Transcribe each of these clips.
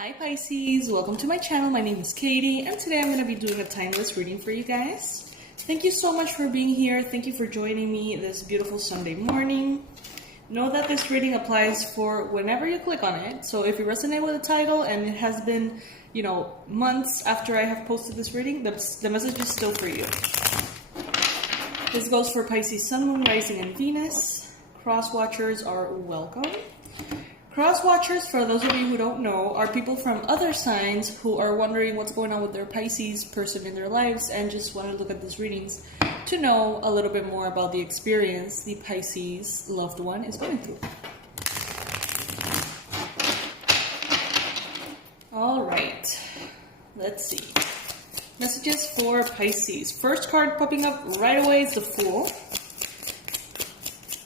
Hi Pisces, welcome to my channel. My name is Katie and today I'm going to be doing a timeless reading for you guys. Thank you so much for being here. Thank you for joining me this beautiful Sunday morning. Know that this reading applies for whenever you click on it. So if you resonate with the title and it has been, months after I have posted this reading, the message is still for you. This goes for Pisces, Sun, Moon, Rising, and Venus. Cross watchers are welcome. Cross watchers, for those of you who don't know, are people from other signs who are wondering what's going on with their Pisces person in their lives and just want to look at these readings to know a little bit more about the experience the Pisces loved one is going through. All right, let's see. Messages for Pisces. First card popping up right away is the Fool.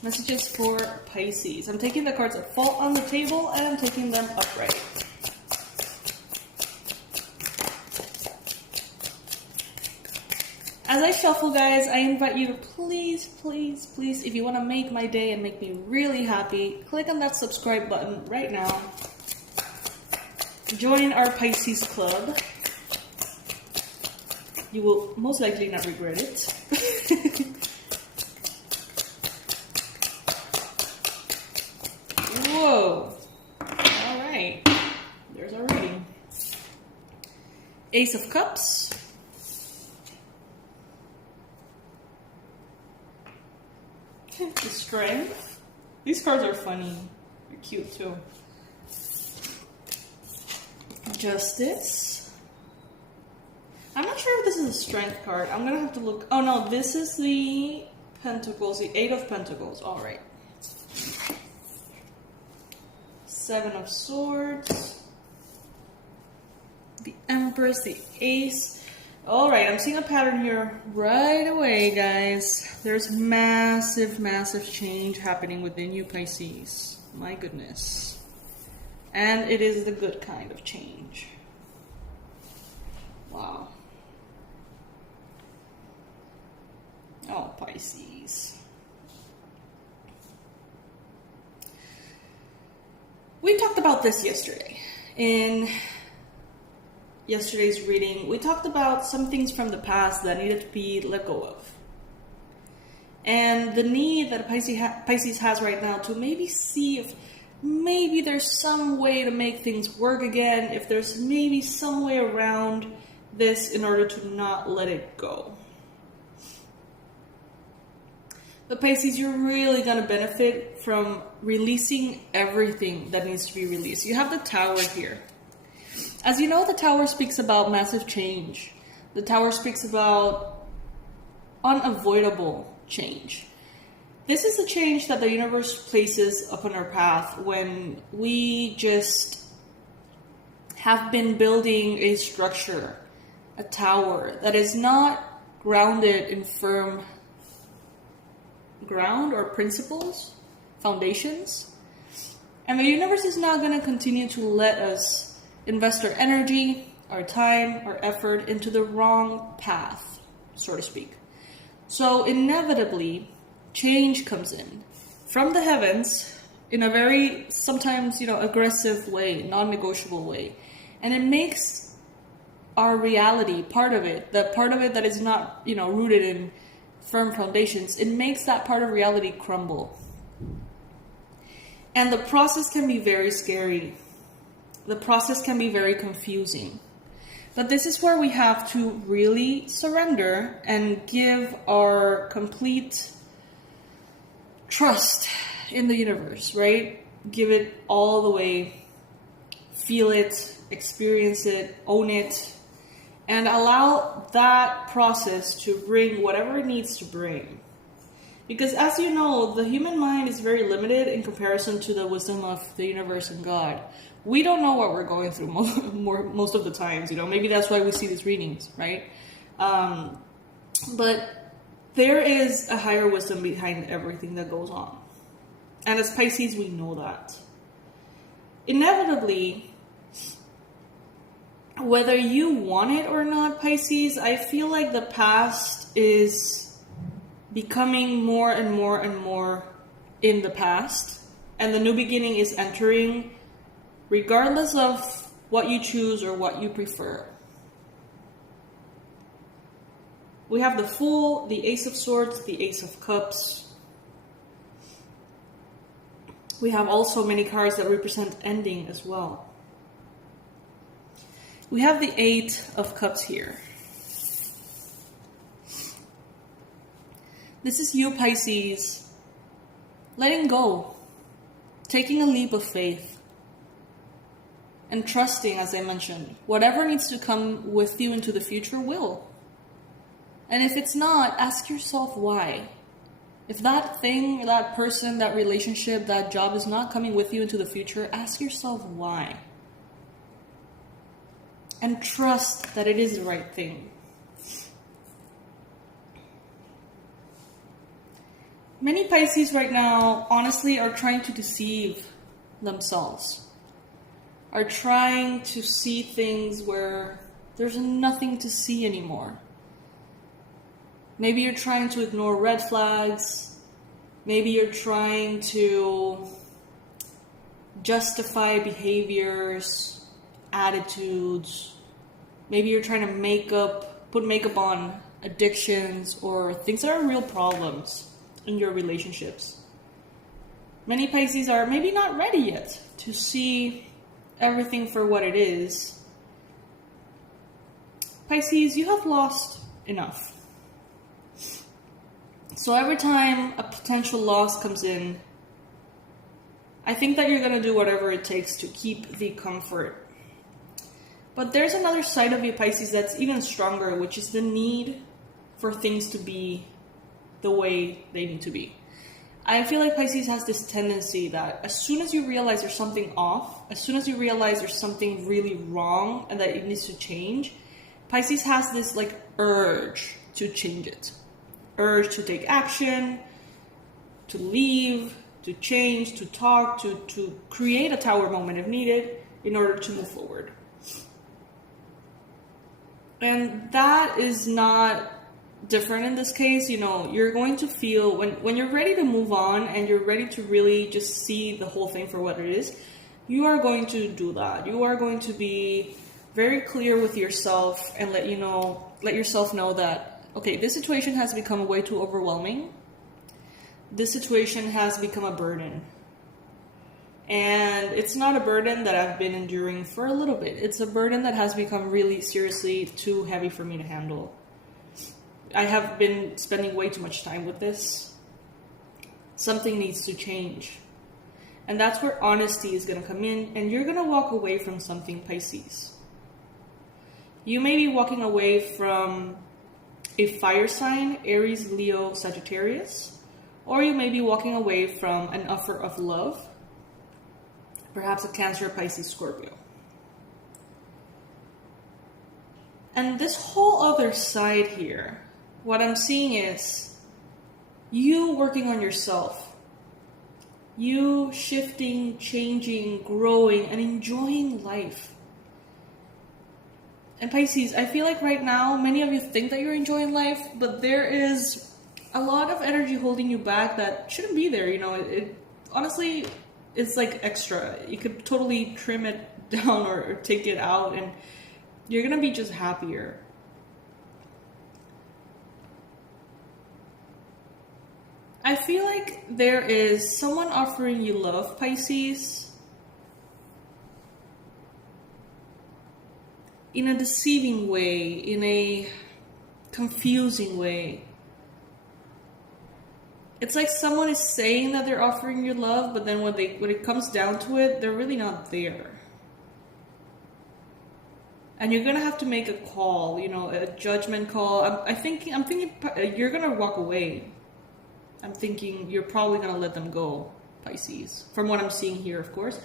Messages for Pisces. I'm taking the cards that fall on the table and I'm taking them upright. As I shuffle, guys, I invite you to please, if you want to make my day and make me really happy, click on that subscribe button right now. Join our Pisces club. You will most likely not regret it. Whoa. Alright. There's our reading. Ace of Cups. The Strength. These cards are funny. They're cute too. Justice. I'm not sure if this is a Strength card. I'm gonna have to look. Oh no, this is the Pentacles, the Eight of Pentacles. Alright. Seven of Swords, the Empress, the Ace. Alright, I'm seeing a pattern here right away, guys. There's massive change happening within you, Pisces. My goodness. And it is the good kind of change. Wow. Oh, Pisces. We talked about this yesterday. In yesterday's reading, we talked about some things from the past that needed to be let go of. And the need that Pisces has right now to maybe see if maybe there's some way to make things work again, if there's maybe some way around this in order to not let it go. But Pisces, you're really going to benefit from releasing everything that needs to be released. You have the Tower here. As you know, the Tower speaks about massive change. The Tower speaks about unavoidable change. This is a change that the universe places upon our path when we just have been building a structure, a tower that is not grounded in firm ground or principles, foundations. And the universe is not going to continue to let us invest our energy, our time, our effort into the wrong path, so to speak. So inevitably, change comes in from the heavens in a very, sometimes, aggressive way, non-negotiable way. And it makes our reality, part of it that is not, rooted in firm foundations, it makes that part of reality crumble. And the process can be very scary. The process can be very confusing. But this is where we have to really surrender and give our complete trust in the universe, right? Give it all the way. Feel it, experience it, own it. And allow that process to bring whatever it needs to bring. Because as you know, the human mind is very limited in comparison to the wisdom of the universe and God. We don't know what we're going through most of the times, Maybe that's why we see these readings, right? But there is a higher wisdom behind everything that goes on. And as Pisces, we know that. Inevitably, whether you want it or not, Pisces, I feel like the past is becoming more and more in the past. And the new beginning is entering regardless of what you choose or what you prefer. We have the Fool, the Ace of Swords, the Ace of Cups. We have also many cards that represent ending as well. We have the Eight of Cups here. This is you, Pisces, letting go, taking a leap of faith, and trusting, as I mentioned, whatever needs to come with you into the future will. And if it's not, ask yourself why. If that thing, that person, that relationship, that job is not coming with you into the future, ask yourself why. And trust that it is the right thing. Many Pisces right now, honestly, are trying to deceive themselves. Are trying to see things where there's nothing to see anymore. Maybe you're trying to ignore red flags. Maybe you're trying to justify behaviors, attitudes. Maybe you're trying to put makeup on addictions or things that are real problems in your relationships. Many Pisces are maybe not ready yet to see everything for what it is. Pisces, you have lost enough. So every time a potential loss comes in, I think that you're going to do whatever it takes to keep the comfort. But there's another side of you, Pisces, that's even stronger, which is the need for things to be the way they need to be. I feel like Pisces has this tendency that as soon as you realize there's something off, as soon as you realize there's something really wrong and that it needs to change, Pisces has this like urge to change it. Urge to take action, to leave, to change, to talk, to create a tower moment if needed in order to move forward. And that is not different in this case. You know, you're going to feel when you're ready to move on and you're ready to really just see the whole thing for what it is, you are going to do that. You are going to be very clear with yourself and let yourself know that, okay, this situation has become way too overwhelming. This situation has become a burden. And it's not a burden that I've been enduring for a little bit. It's a burden that has become really seriously too heavy for me to handle. I have been spending way too much time with this. Something needs to change. And that's where honesty is going to come in, and you're going to walk away from something, Pisces. You may be walking away from a fire sign, Aries, Leo, Sagittarius, or you may be walking away from an offer of love, perhaps a Cancer, Pisces, Scorpio. And this whole other side here, what I'm seeing is you working on yourself, you shifting, changing, growing, and enjoying life. And Pisces, I feel like right now, many of you think that you're enjoying life, but there is a lot of energy holding you back that shouldn't be there. You know, it honestly, it's like extra. You could totally trim it down or take it out, and you're going to be just happier. I feel like there is someone offering you love, Pisces, in a deceiving way, in a confusing way. It's like someone is saying that they're offering you love, but then when it comes down to it, they're really not there. And you're gonna have to make a call, you know, a judgment call. I'm thinking you're gonna walk away. I'm thinking you're probably gonna let them go, Pisces. From what I'm seeing here, of course.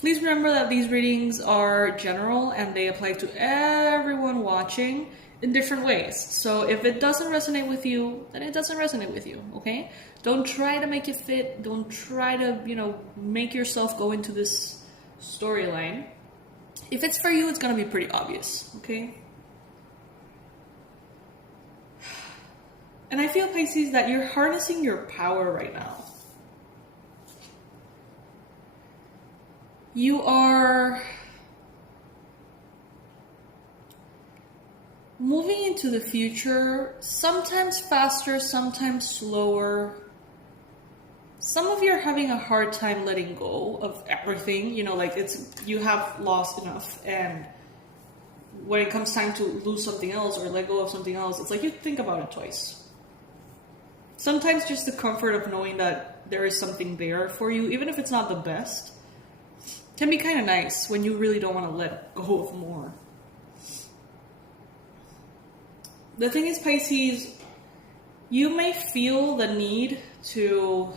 Please remember that these readings are general and they apply to everyone watching in different ways. So if it doesn't resonate with you, then it doesn't resonate with you, okay? Don't try to make it fit. Don't try to, make yourself go into this storyline. If it's for you, it's going to be pretty obvious, okay? And I feel, Pisces, that you're harnessing your power right now. You are moving into the future, sometimes faster, sometimes slower. Some of you are having a hard time letting go of everything. You know, like you have lost enough, and when it comes time to lose something else or let go of something else, it's like you think about it twice. Sometimes just the comfort of knowing that there is something there for you, even if it's not the best, can be kind of nice when you really don't want to let go of more. The thing is, Pisces, you may feel the need to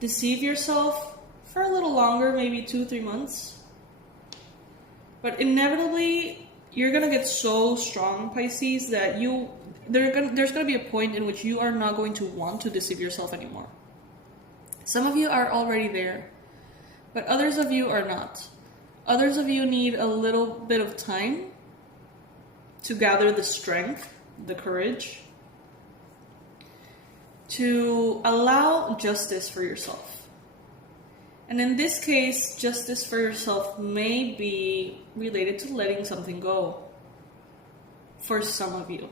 deceive yourself for a little longer, maybe 2-3 months. But inevitably, you're going to get so strong, Pisces, that there's going to be a point in which you are not going to want to deceive yourself anymore. Some of you are already there, but others of you are not. Others of you need a little bit of time to gather the strength, the courage, to allow justice for yourself. And in this case, justice for yourself may be related to letting something go for some of you.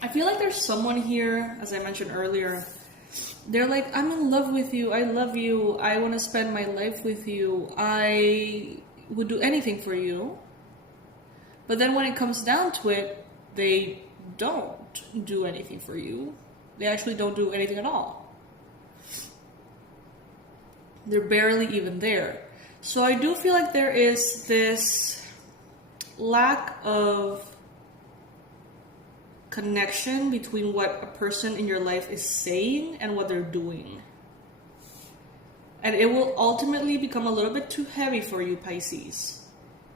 I feel like there's someone here, as I mentioned earlier, they're like, I'm in love with you, I love you, I want to spend my life with you, I would do anything for you. But then when it comes down to it, they don't do anything for you. They actually don't do anything at all. They're barely even there. So I do feel like there is this lack of connection between what a person in your life is saying and what they're doing. And it will ultimately become a little bit too heavy for you, Pisces.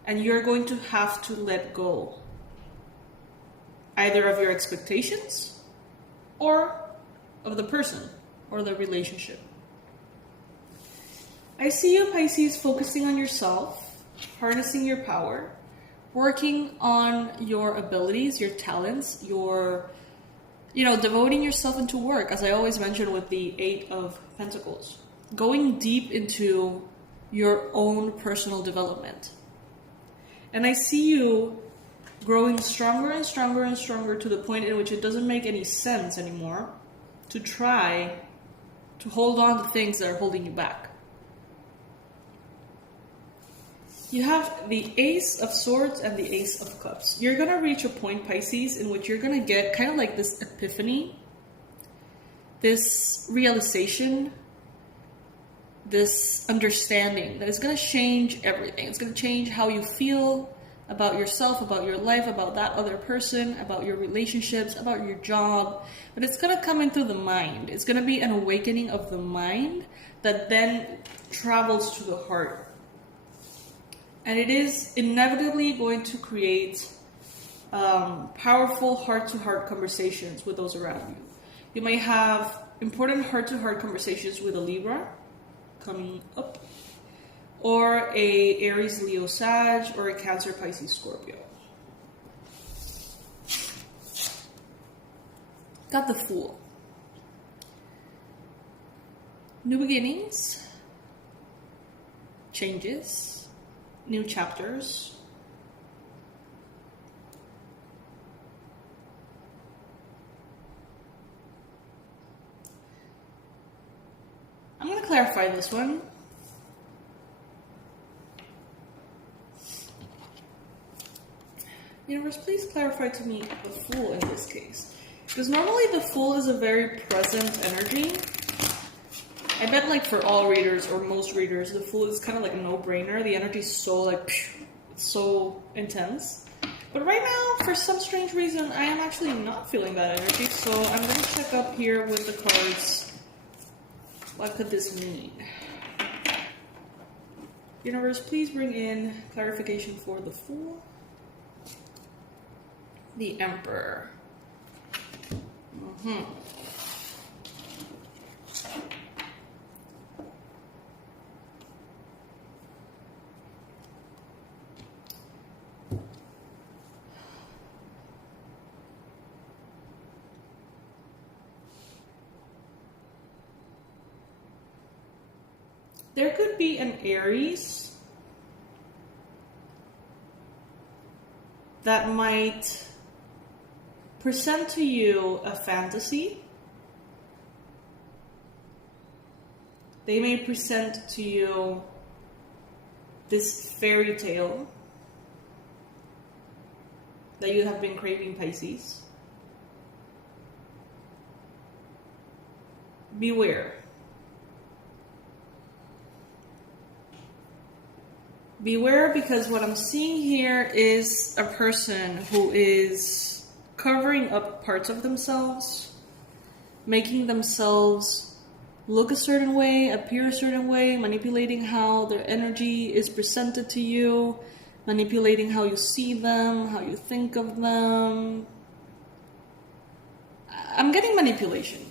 And you're going to have to let go. Either of your expectations or of the person or the relationship. I see you, Pisces, focusing on yourself, harnessing your power, working on your abilities, your talents, devoting yourself into work, as I always mention with the 8 of Pentacles. Going deep into your own personal development. And I see you growing stronger and stronger and stronger to the point in which it doesn't make any sense anymore to try to hold on to things that are holding you back. You have the Ace of Swords and the Ace of Cups. You're going to reach a point, Pisces, in which you're going to get kind of like this epiphany, this realization, this understanding that is going to change everything. It's going to change how you feel about yourself, about your life, about that other person, about your relationships, about your job. But it's going to come in through the mind. It's going to be an awakening of the mind that then travels to the heart. And it is inevitably going to create powerful heart-to-heart conversations with those around you. You may have important heart-to-heart conversations with a Libra coming up, or a Aries, Leo, Sag, or a Cancer, Pisces, Scorpio. Got the Fool. New beginnings, changes, new chapters. I'm going to clarify this one. Universe, please clarify to me the Fool in this case. Because normally the Fool is a very present energy. I bet like for all readers or most readers, the Fool is kind of like a no-brainer. The energy is so like, it's so intense. But right now, for some strange reason, I am actually not feeling that energy. So I'm going to check up here with the cards. What could this mean? Universe, please bring in clarification for the Fool. The Emperor. there could be an Aries that might present to you a fantasy. They may present to you this fairy tale that you have been craving, Pisces. Beware. Beware, because what I'm seeing here is a person who is covering up parts of themselves, making themselves look a certain way, appear a certain way, manipulating how their energy is presented to you, manipulating how you see them, how you think of them. I'm getting manipulation,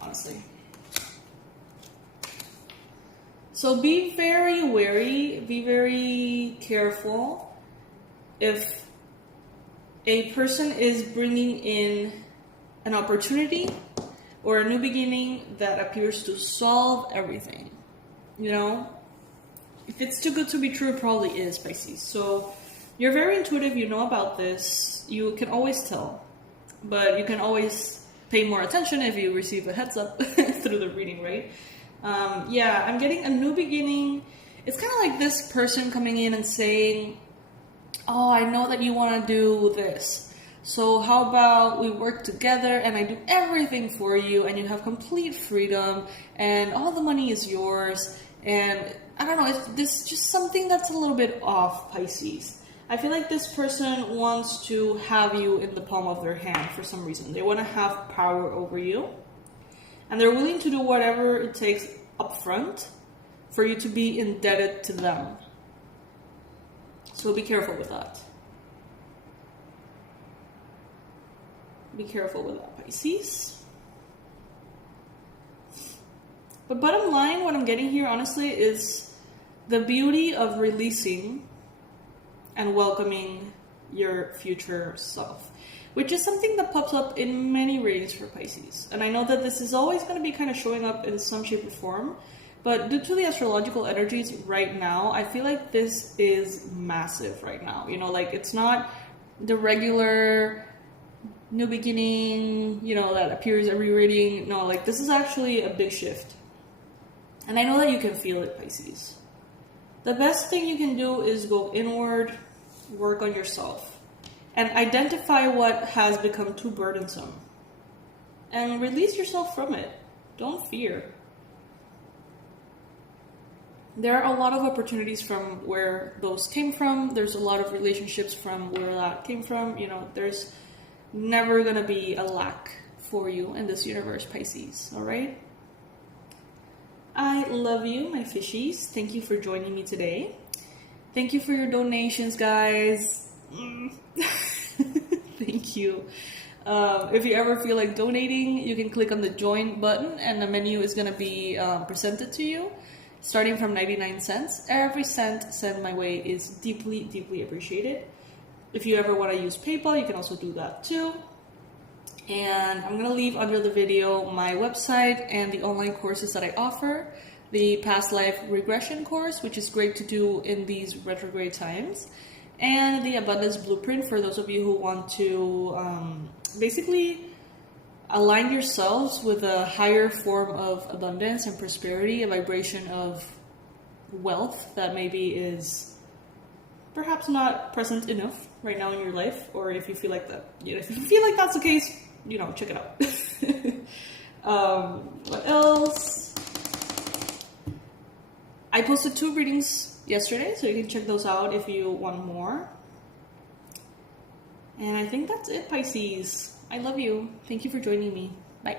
honestly. So be very wary, be very careful if a person is bringing in an opportunity or a new beginning that appears to solve everything. You know, if it's too good to be true, it probably is, Pisces. So you're very intuitive, you know about this, you can always tell, but you can always pay more attention if you receive a heads up through the reading, right? Yeah, I'm getting a new beginning. It's kind of like this person coming in and saying, oh, I know that you want to do this. So how about we work together and I do everything for you and you have complete freedom and all the money is yours. And I don't know, it's this just something that's a little bit off, Pisces. I feel like this person wants to have you in the palm of their hand for some reason. They want to have power over you. And they're willing to do whatever it takes up front for you to be indebted to them. So be careful with that. Be careful with that, Pisces. But bottom line, what I'm getting here, honestly, is the beauty of releasing and welcoming your future self, which is something that pops up in many readings for Pisces. And I know that this is always going to be kind of showing up in some shape or form, but due to the astrological energies right now, I feel like this is massive right now. You know, like it's not the regular new beginning, you know, that appears every reading. No, like this is actually a big shift. And I know that you can feel it, Pisces. The best thing you can do is go inward, work on yourself, and identify what has become too burdensome. And release yourself from it. Don't fear. There are a lot of opportunities from where those came from. There's a lot of relationships from where that came from. You know, there's never going to be a lack for you in this universe, Pisces. All right? I love you, my fishies. Thank you for joining me today. Thank you for your donations, guys. Thank you. If you ever feel like donating, you can click on the join button and the menu is going to be presented to you. Starting from 99 cents. Every cent sent my way is deeply, deeply appreciated. If you ever want to use PayPal, you can also do that too. And I'm going to leave under the video my website and the online courses that I offer. The past life regression course, which is great to do in these retrograde times. And the abundance blueprint for those of you who want to basically align yourselves with a higher form of abundance and prosperity, a vibration of wealth that maybe is perhaps not present enough right now in your life, or if you feel like that, you know, if you feel like that's the case, you know, check it out. What else? I posted 2 readings yesterday, so you can check those out if you want more. And I think that's it, Pisces. I love you. Thank you for joining me. Bye.